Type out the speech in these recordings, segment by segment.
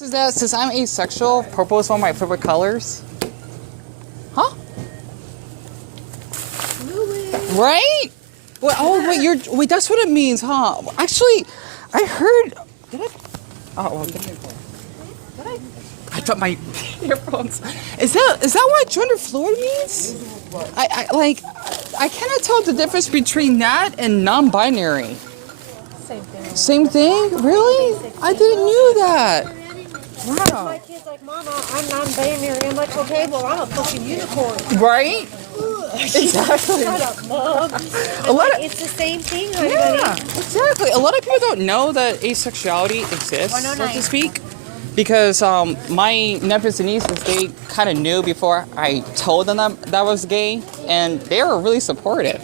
Is that since I'm asexual, purple is one of my favorite colors? Huh? Right? Well, oh wait, wait. That's what it means, huh? Actually, I heard. Did I? Oh, well, I dropped my earphones. Is that what genderfluid means? I cannot tell the difference between that and non-binary. Same thing. Same thing? Really? I didn't knew that. Wow. My kid's like, Mama, I'm non-binary. I'm like, okay, well, I'm a fucking unicorn. Right? Exactly. Shut up, Mom. It's the same thing, honey. Yeah, exactly. A lot of people don't know that asexuality exists, so to speak. Because my nephews and nieces, they kind of knew before I told them that I was gay, and they were really supportive.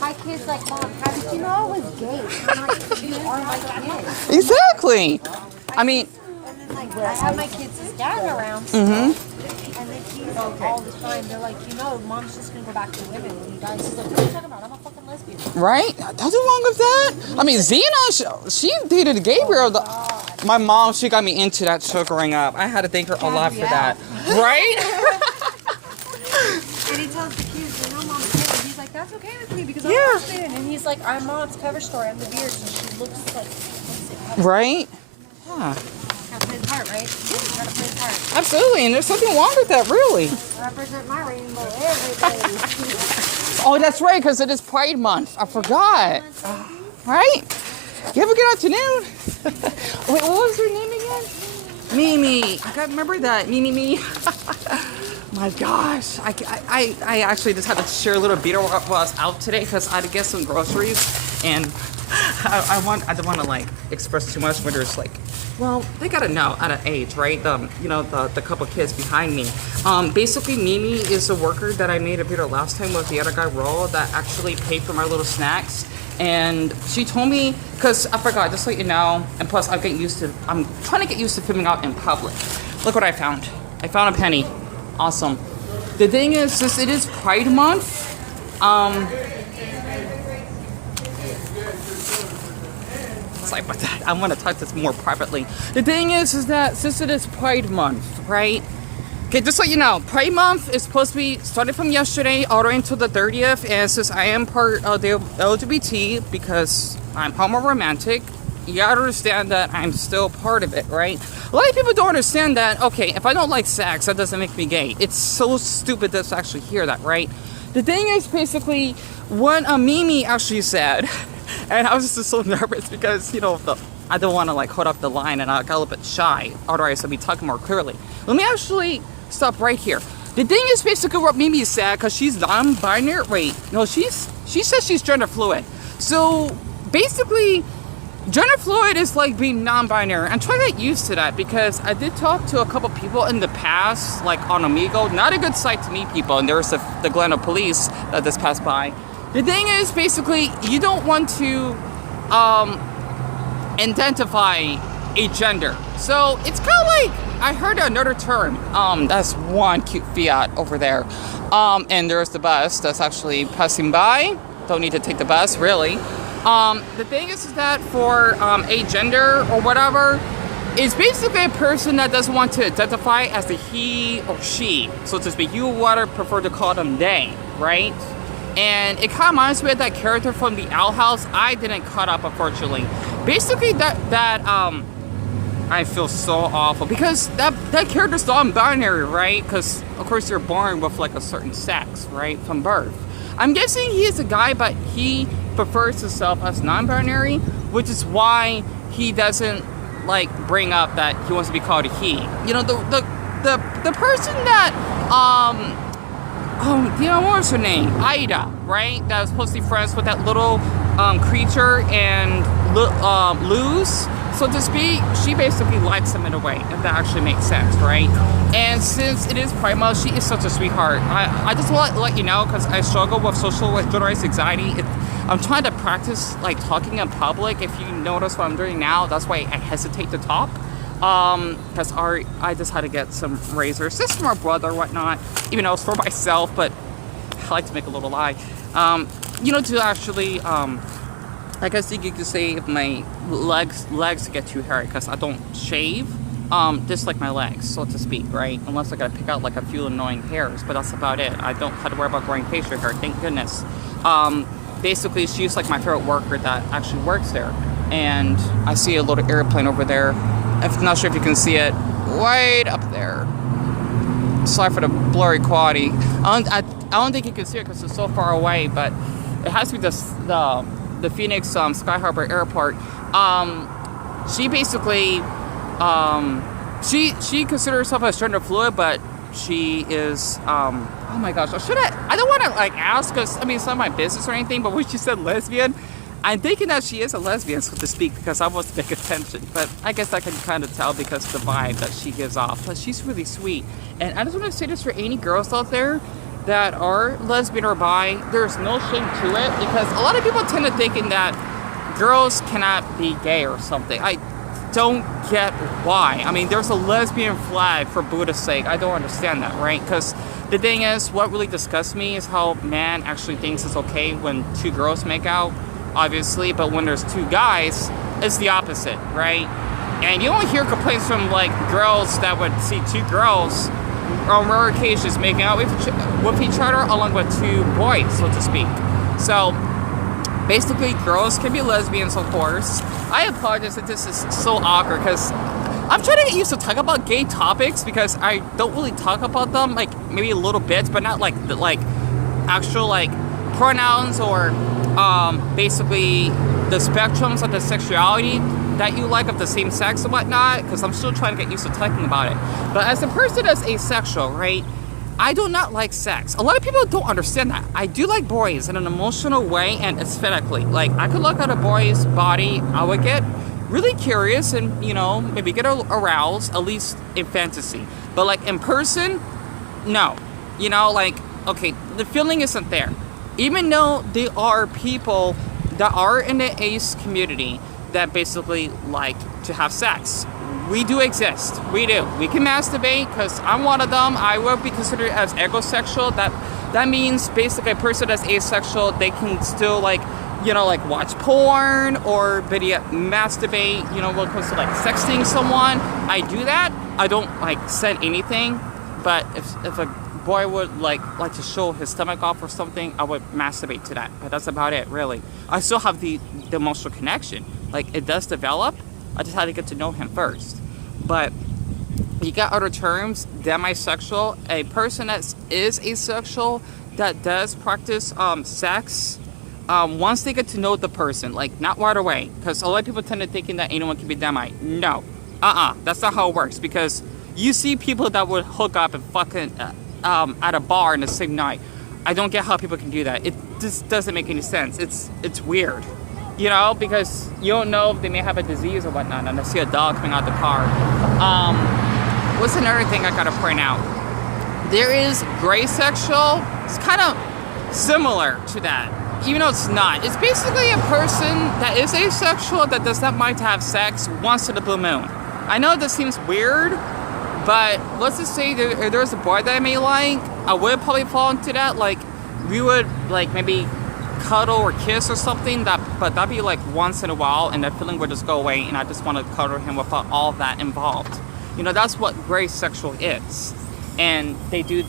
My kid's like, Mom, how did you know I was gay? I'm like, you are my kid. Exactly. I mean... And then, like, I have my kids' dad around, and then he's like, all the time, they're like, Mom's just going to go back to women when he dies. He's like, what are you talking about? I'm a fucking lesbian. Right? Nothing wrong with that. I mean, Xena, she dated Gabriel. My mom, she got me into that show growing up. I had to thank her a lot for that. Right? And he tells the kids, Mom's gay. And he's like, that's okay with me because I'm lesbian. And he's like, I'm Mom's cover story. I'm the beard. So she looks like... Right? Yeah. Gotta play the part, right? Gotta play the part. Absolutely, and there's something wrong with that, really. I represent my rainbow every day. Oh, that's right, because it is Pride Month. I forgot. Right? You have a good afternoon. Wait, what was her name again? Mimi. I gotta remember that. Mimi. My gosh. I actually just had to share a little bit while I was out today because I had to get some groceries, and I don't want to like express too much when there's like, well, they gotta know at an age, right? The couple kids behind me. Basically, Mimi is a worker that I made a video last time with the other guy, Ro, that actually paid for my little snacks. And she told me, because I forgot, just so you know, and plus I'm trying to get used to filming out in public. Look what I found. I found a penny. Awesome. The thing is, since it is Pride Month, sorry about that. I want to touch this more privately. The thing is that since it is Pride Month, right? Okay, just so you know, Pride Month is supposed to be started from yesterday all the way until the 30th. And since I am part of the LGBT, because I'm homo-romantic, you gotta understand that I'm still part of it, right? A lot of people don't understand that, okay, if I don't like sex, that doesn't make me gay. It's so stupid to actually hear that, right? The thing is basically what Mimi actually said, and I was just so nervous because, I don't want to like hold up the line and I got a little bit shy, otherwise I'll be talking more clearly. Let me actually stop right here. The thing is basically what Mimi said, because she's non-binary. Wait, no, she says she's gender fluid. So basically, gender fluid is like being non-binary. I'm trying to get used to that because I did talk to a couple people in the past, like on Amigo. Not a good sight to meet people, and there's the Glendale police that just passed by. The thing is basically you don't want to identify a gender. So it's kind of like, I heard another term. That's one cute Fiat over there. And there's the bus that's actually passing by. Don't need to take the bus, really. The thing is that for a gender or whatever, is basically a person that doesn't want to identify as a he or she. So to speak, you would prefer to call them they, right? And it kind of reminds me of that character from the Owl House. I didn't cut up, unfortunately. Basically, I feel so awful because that character's non-binary, right? Because of course you're born with like a certain sex, right, from birth. I'm guessing he is a guy, but he prefers himself as non-binary, which is why he doesn't like bring up that he wants to be called a he. The person that what was her name? Ida, right? That was supposed to be friends with that little creature and Luz, so to speak. She basically likes him in a way, if that actually makes sense, right? And since it is Pride Month, she is such a sweetheart. I just want to let you know, because I struggle with generalized anxiety. I'm trying to practice like talking in public. If you notice what I'm doing now, that's why I hesitate to talk. Because I just had to get some razors. This is for my brother or whatnot, even though it's for myself, but I like to make a little lie. To actually, I guess you could say if my legs get too hairy, because I don't shave. just like my legs, so to speak, right? Unless I gotta pick out like a few annoying hairs, but that's about it. I don't have to worry about growing facial hair, thank goodness. Basically, she's like my favorite worker that actually works there. And I see a little airplane over there. I'm not sure if you can see it, right up there. Sorry for the blurry quality. I don't think you can see it because it's so far away, but it has to be the Phoenix Sky Harbor Airport. She basically, she considers herself as genderfluid, but she is, oh my gosh, I don't want to like ask, because I mean it's not my business or anything, but when she said lesbian, I'm thinking that she is a lesbian, so to speak, because I want to make attention. But I guess I can kind of tell because of the vibe that she gives off. But she's really sweet. And I just want to say this for any girls out there that are lesbian or bi, there's no shame to it, because a lot of people tend to thinking that girls cannot be gay or something. I don't get why. I mean, there's a lesbian flag for Buddha's sake. I don't understand that, right? Because the thing is, what really disgusts me is how man actually thinks it's okay when two girls make out, obviously, but when there's two guys, it's the opposite, right? And you don't hear complaints from like girls that would see two girls on rare occasions making out with each other along with two boys, so to speak. So basically, girls can be lesbians, of course. I apologize that this is so awkward because I'm trying to get used to talking about gay topics, because I don't really talk about them, like maybe a little bit, but not like actual like pronouns or basically the spectrums of the sexuality that you like of the same sex and whatnot, because I'm still trying to get used to talking about it. But as a person that's asexual, right, I do not like sex. A lot of people don't understand that. I do like boys in an emotional way and aesthetically. Like, I could look at a boy's body, I would get really curious and, you know, maybe get aroused, at least in fantasy. But like in person, no. You know, like, okay, the feeling isn't there. Even though there are people that are in the ace community that basically like to have sex. We do exist. We do. We can masturbate, because I'm one of them. I will be considered as egosexual. That means basically a person that's asexual, they can still like, you know, like watch porn or video masturbate, you know, when it comes to like sexting someone. I do that. I don't like send anything, but if a boy would like to show his stomach off or something, I would masturbate to that. But that's about it, really. I still have the emotional connection. Like, it does develop. I just had to get to know him first. But you got other terms, demisexual, a person that is asexual that does practice sex. Once they get to know the person, like not right away, because a lot of people tend to thinking that anyone can be demi. No, that's not how it works. Because you see people that would hook up and fucking at a bar in the same night. I don't get how people can do that. It just doesn't make any sense. It's weird. You know, because you don't know if they may have a disease or whatnot. And I see a dog coming out the car. What's another thing I gotta point out? There is gray sexual. It's kind of similar to that, even though it's not. It's basically a person that is asexual that does not mind to have sex once in a blue moon. I know this seems weird, but let's just say there's a boy that I may like. I would probably fall into that. Like, we would like maybe cuddle or kiss or something, but that'd be like once in a while, and that feeling would just go away, and I just want to cuddle him without all that involved. You know, that's what gray sexual is, and they do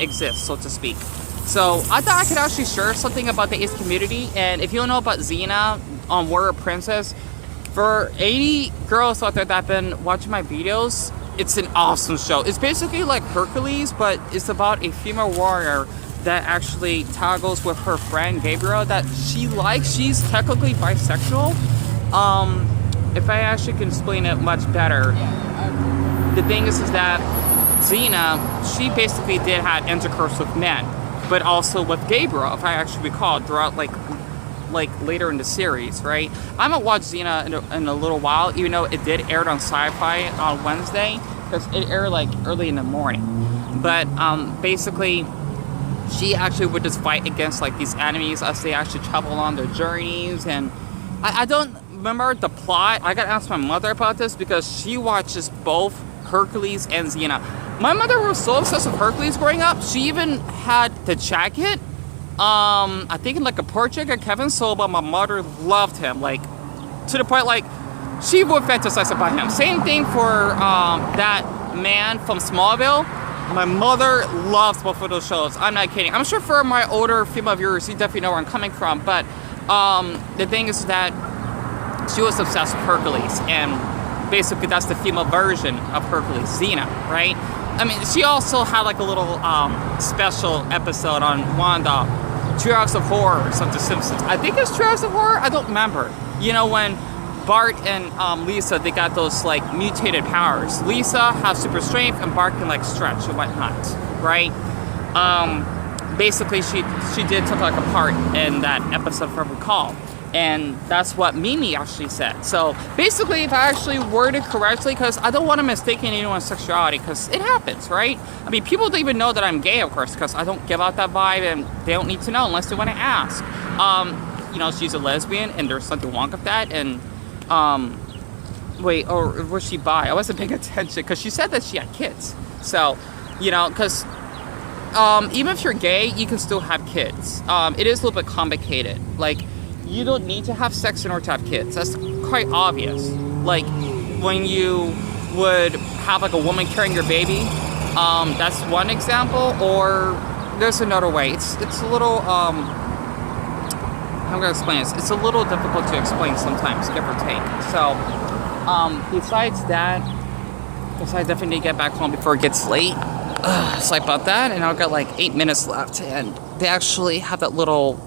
exist, so to speak. So I thought I could actually share something about the ace community. And if you don't know about Xena on Warrior Princess, for 80 girls out there that have been watching my videos, it's an awesome show. It's basically like Hercules, but it's about a female warrior that actually toggles with her friend Gabriel that she likes. She's technically bisexual. If I actually can explain it much better, the thing is that Xena, she basically did have intercourse with men, but also with Gabriel, if I actually recall, throughout like later in the series, right? I haven't watched Xena in a little while, even though it did air on Sci-Fi on Wednesday, because it aired like early in the morning. But basically, she actually would just fight against like these enemies as they actually travel on their journeys. And I don't remember the plot. I gotta ask my mother about this because she watches both Hercules and Xena. My mother was so obsessed with Hercules growing up. She even had the jacket. I think in like a portrait of Kevin Soba. My mother loved him, like to the point like she would fantasize about him. Same thing for that man from Smallville. My mother loves both of those shows. I'm not kidding. I'm sure for my older female viewers, you definitely know where I'm coming from. But the thing is that she was obsessed with Hercules, and basically that's the female version of Hercules, Xena, right? I mean, she also had like a little special episode on one of the 2 Hours of Horrors of The Simpsons. I think it's 2 Hours of Horror. I don't remember. You know, when Bart and Lisa, they got those like mutated powers. Lisa has super strength and Bart can like stretch and whatnot, right? Basically, she did take like a part in that episode, if I recall. And that's what Mimi actually said. So basically, if I actually worded correctly, because I don't want to mistake anyone's sexuality, because it happens, right? I mean, people don't even know that I'm gay, of course, because I don't give out that vibe, and they don't need to know unless they want to ask. You know, she's a lesbian, and there's something wrong with that, and wait, or was she bi? I wasn't paying attention, because she said that she had kids. So, you know, because even if you're gay, you can still have kids. It is a little bit complicated. Like, you don't need to have sex in order to have kids. That's quite obvious. Like, when you would have like a woman carrying your baby, that's one example. Or there's another way. It's a little, I'm gonna explain this. It's a little difficult to explain sometimes, give or take. So, besides that, I definitely need to get back home before it gets late. Sorry about that. And I've got like 8 minutes left, and they actually have that little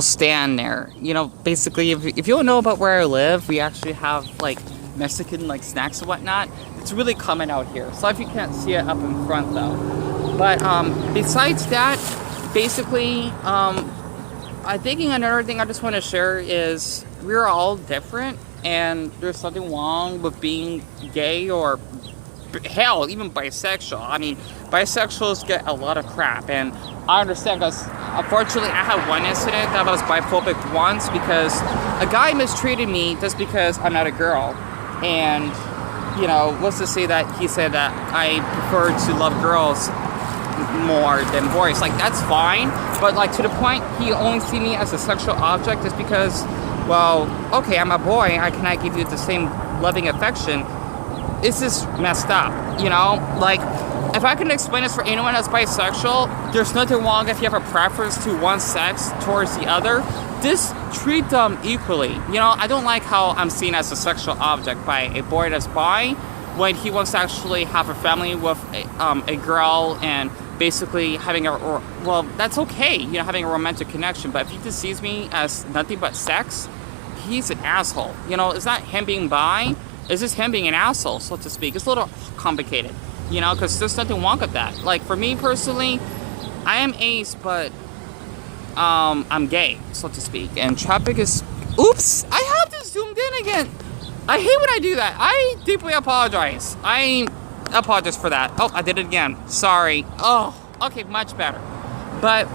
stand there. You know, basically, if you don't know about where I live, we actually have like Mexican like snacks and whatnot. It's really common out here. So if you can't see it up in front though. But besides that, basically, I think another thing I just want to share is we're all different, and there's something wrong with being gay or hell, even bisexual. I mean, bisexuals get a lot of crap, and I understand, because unfortunately I had one incident that I was biphobic once, because a guy mistreated me just because I'm not a girl. And, you know, what's to say that he said that I prefer to love girls more than boys. Like, that's fine, but like to the point he only see me as a sexual object just because, well, okay, I'm a boy, I cannot give you the same loving affection. It's just messed up, you know? Like, if I can explain this for anyone that's bisexual, there's nothing wrong if you have a preference to one sex towards the other. Just treat them equally. You know, I don't like how I'm seen as a sexual object by a boy that's bi when he wants to actually have a family with a girl and basically having well, that's okay, you know, having a romantic connection. But if he just sees me as nothing but sex, he's an asshole. You know, it's not him being bi. It's just him being an asshole, so to speak. It's a little complicated, you know, because there's nothing wrong with that. Like, for me personally, I am ace, but I'm gay, so to speak. And traffic is... Oops! I have this zoomed in again! I hate when I do that. I deeply apologize. I apologize for that. Oh, I did it again. Sorry. Oh, okay, much better. But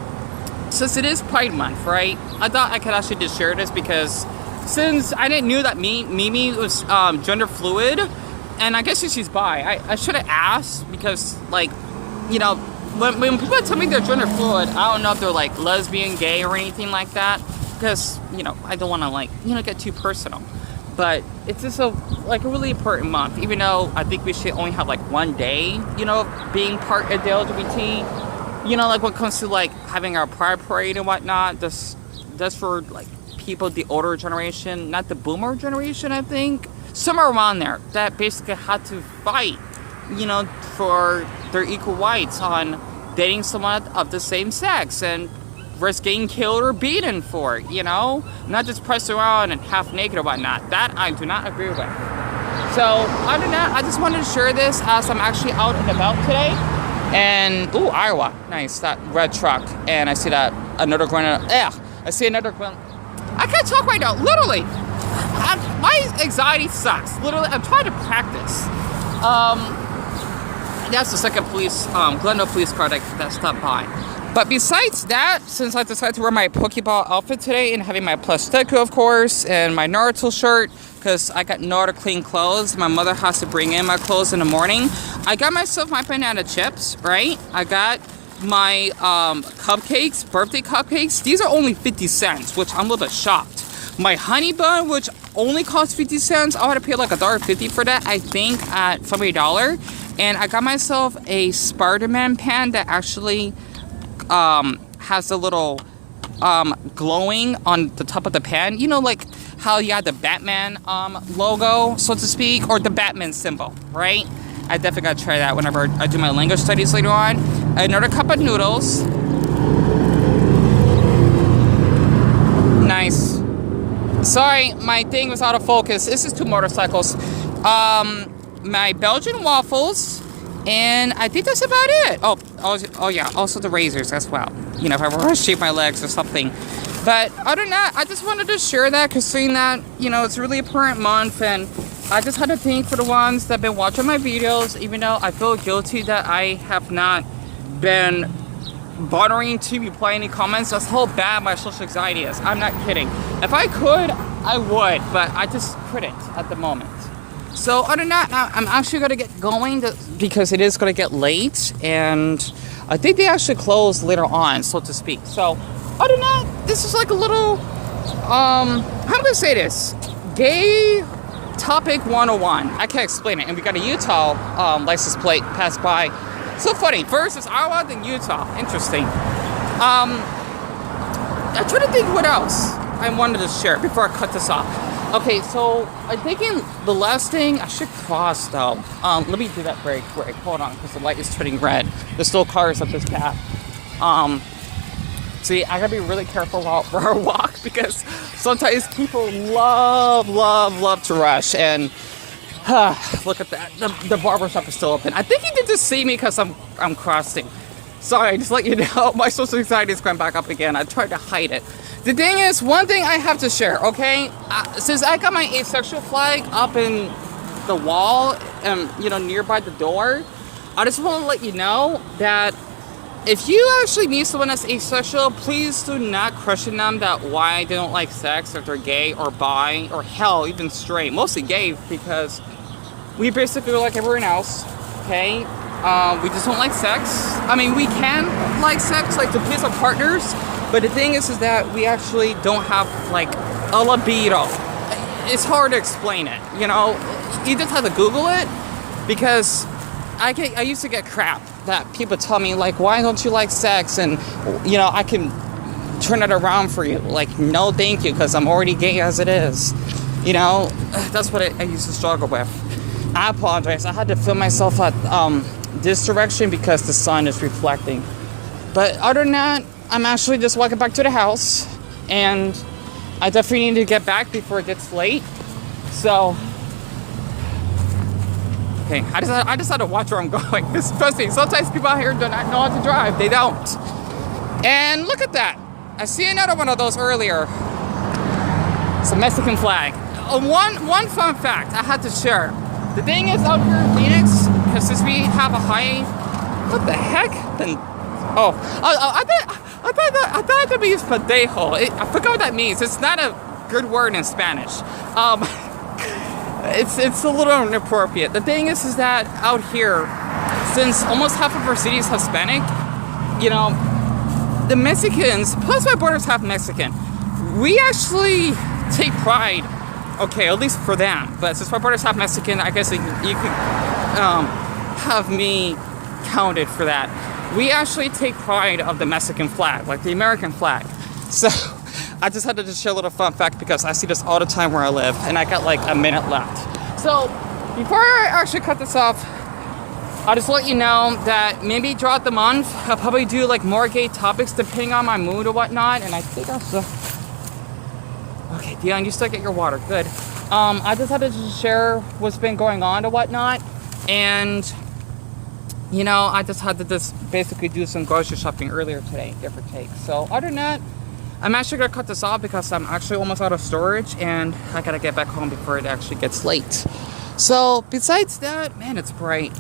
since it is Pride Month, right, I thought I could actually just share this, because since I didn't know that Mimi was gender fluid, and I guess she's bi, I should have asked, because, like, you know, when people tell me they're gender fluid, I don't know if they're like lesbian, gay, or anything like that, because, you know, I don't want to, like, you know, get too personal. But it's just a really important month, even though I think we should only have like one day, you know, being part of the LGBT. You know, like when it comes to like having our Pride Parade and whatnot, that's for like people the older generation, not the boomer generation, I think. Somewhere around there that basically had to fight, you know, for their equal rights on dating someone of the same sex and risk getting killed or beaten for it, you know? Not just pressed around and half naked or whatnot. That I do not agree with. So, other than that, I just wanted to share this as I'm actually out and about today. And, ooh, Iowa. Nice, that red truck. And I see that another going, I see another going. I can't talk right now, literally. My anxiety sucks. Literally, I'm trying to practice. That's the second Glendale police car that stopped by. But besides that, since I decided to wear my Pokeball outfit today and having my plush Deku, of course, and my Naruto shirt, because I got no other clean clothes. My mother has to bring in my clothes in the morning. I got myself my banana chips, right? I got my cupcakes, birthday cupcakes. These are only 50 cents, which I'm a little bit shocked. My honey bun, which only cost 50 cents. I had to pay like $1.50 for that, I think, at Family Dollar. And I got myself a Spider-Man pan that actually has a little glowing on the top of the pan. You know, like how you had the Batman logo, so to speak, or the Batman symbol, right? I definitely gotta try that whenever I do my language studies later on. Another cup of noodles. Nice. Sorry, my thing was out of focus. This is 2 motorcycles. My Belgian waffles, and I think that's about it. Oh yeah, also the razors as well. You know, if I were to shave my legs or something. But other than that, I just wanted to share that, considering that, you know, it's really a current month, and I just had to thank for the ones that have been watching my videos, even though I feel guilty that I have not been bothering to reply any comments. That's how bad my social anxiety is. I'm not kidding. If I could, I would, but I just couldn't at the moment. So other than that, I'm actually going to get going because it is going to get late, and I think they actually close later on, so to speak. So other than that, this is like a little, how do I say this? Gay topic 101. I can't explain it. And we got a Utah license plate pass by. So funny. First it's Iowa, then Utah. Interesting. I'm trying to think what else I wanted to share before I cut this off. Okay, so I'm thinking the last thing, I should cross though. Let me do that break. Hold on, because the light is turning red. There's still cars up this path. See, I gotta be really careful where I walk, because sometimes people love to rush. And look at that, the barber shop is still open. I think he did just see me because I'm crossing. Sorry, just let you know, my social anxiety is going back up again. I tried to hide it. The thing is, one thing I have to share, okay? Since I got my asexual flag up in the wall, you know, nearby the door, I just want to let you know that if you actually meet someone that's asexual, please do not question them that why they don't like sex, if they're gay or bi, or hell, even straight. Mostly gay, because we basically are like everyone else, okay? We just don't like sex. I mean, we can like sex, like to please our partners, but the thing is that we actually don't have like a libido. It's hard to explain it, you know? You just have to Google it, because I used to get crap that people tell me, like, why don't you like sex? And, you know, I can turn it around for you. Like, no, thank you, because I'm already gay as it is. You know, that's what I used to struggle with. I apologize. I had to film myself at this direction because the sun is reflecting. But other than that, I'm actually just walking back to the house, and I definitely need to get back before it gets late. So, okay, I just had to watch where I'm going. This is trust me, sometimes people out here do not know how to drive. They don't. And look at that. I see another one of those earlier. It's a Mexican flag. One fun fact I had to share. The thing is, out here in Phoenix, because since we have a high, what the heck? I thought that means pendejo. I forgot what that means. It's not a good word in Spanish. It's a little inappropriate. The thing is that out here, since almost half of our city is Hispanic, you know, the Mexicans, plus my brother's half Mexican, we actually take pride. Okay, at least for them. But since my brother's half Mexican, I guess you could have me counted for that. We actually take pride of the Mexican flag, like the American flag. So I just had to just share a little fun fact because I see this all the time where I live, and I got like a minute left. So before I actually cut this off, I'll just let you know that maybe throughout the month, I'll probably do like more gay topics depending on my mood or whatnot. And I think also, okay, Dion, you still get your water, good. I just had to just share what's been going on or whatnot. And, you know, I just had to just basically do some grocery shopping earlier today, give or take. So other than that, I'm actually gonna cut this off because I'm actually almost out of storage and I gotta get back home before it actually gets late. So besides that, man, it's bright.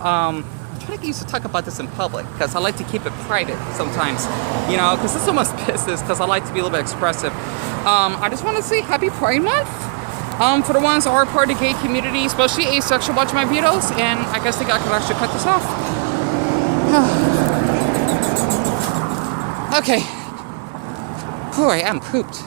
I'm trying to get used to talk about this in public because I like to keep it private sometimes, you know, because it's almost business because I like to be a little bit expressive. I just want to say happy Pride Month for the ones who are part of the gay community, especially asexual, watch my videos, and I guess I could actually cut this off. Okay. Oh, I am pooped.